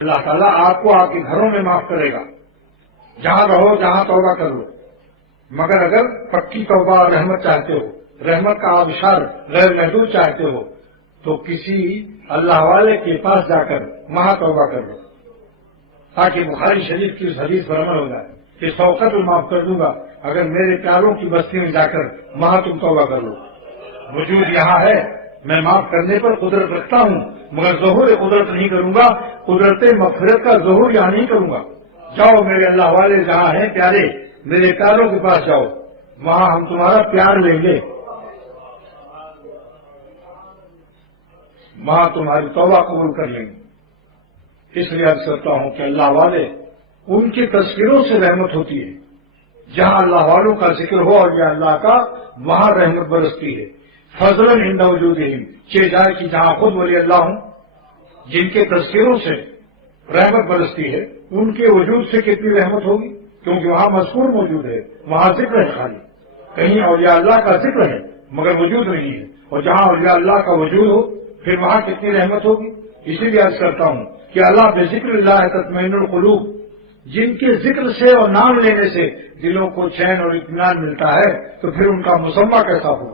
اللہ تعالیٰ آپ کو آپ کے گھروں میں معاف کرے گا، جہاں رہو جہاں توبہ کر لو، مگر اگر پکی توبہ اور رحمت چاہتے ہو، رحمت کا آبشار غیر محدود چاہتے ہو، تو کسی اللہ والے کے پاس جا کر وہاں توبہ کر لو، تاکہ بخاری شریف کی اس حدیث پر عمل ہو جائے کہ 100 قتل معاف کر دوں گا اگر میرے پیاروں کی بستی میں جا کر وہاں تم توبہ کر لو۔ وجود یہاں ہے، میں معاف کرنے پر قدرت رکھتا ہوں، مگر ظہور قدرت نہیں کروں گا، قدرت مغفرت کا ظہور یہاں نہیں کروں گا۔ جاؤ میرے اللہ والے جہاں ہیں پیارے، میرے پیاروں کے پاس جاؤ، وہاں ہم تمہارا پیار لیں گے، وہاں تمہاری توبہ قبول کر لیں گے۔ اس لیے عرض کرتا ہوں کہ اللہ والے، ان کی تذکروں سے رحمت ہوتی ہے، جہاں اللہ والوں کا ذکر ہو اور یا اللہ کا، وہاں رحمت برستی ہے۔ فضلاً عند وجودہم، جائے کہ جہاں خود ولی اللہ ہوں، جن کے تذکروں سے رحمت برستی ہے، ان کے وجود سے کتنی رحمت ہوگی، کیونکہ وہاں مذکور موجود ہے، وہاں ذکر ہے خالی، کہیں اولیاء اللہ کا ذکر ہے مگر وجود نہیں ہے، اور جہاں اولیاء اللہ کا وجود ہو پھر وہاں کتنی رحمت ہوگی۔ اسی لیے عرض کرتا ہوں کہ اللہ بے ذکر اللہ تطمئن القلوب، جن کے ذکر سے اور نام لینے سے دلوں کو چین اور اطمینان ملتا ہے، تو پھر ان کا مسمہ کیسا ہو۔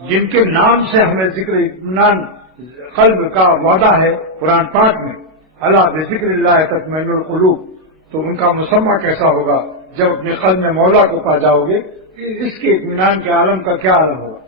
جن کے نام سے ہمیں ذکر اطمینان قلب کا وعدہ ہے قرآن پاک میں، اللہ بذکر اللہ تطمئن القلوب، تو ان کا مسمہ کیسا ہوگا جب اپنے قلب میں مولا کو پا جاؤ گے، اس کے اطمینان کے عالم کا کیا عالم ہوگا۔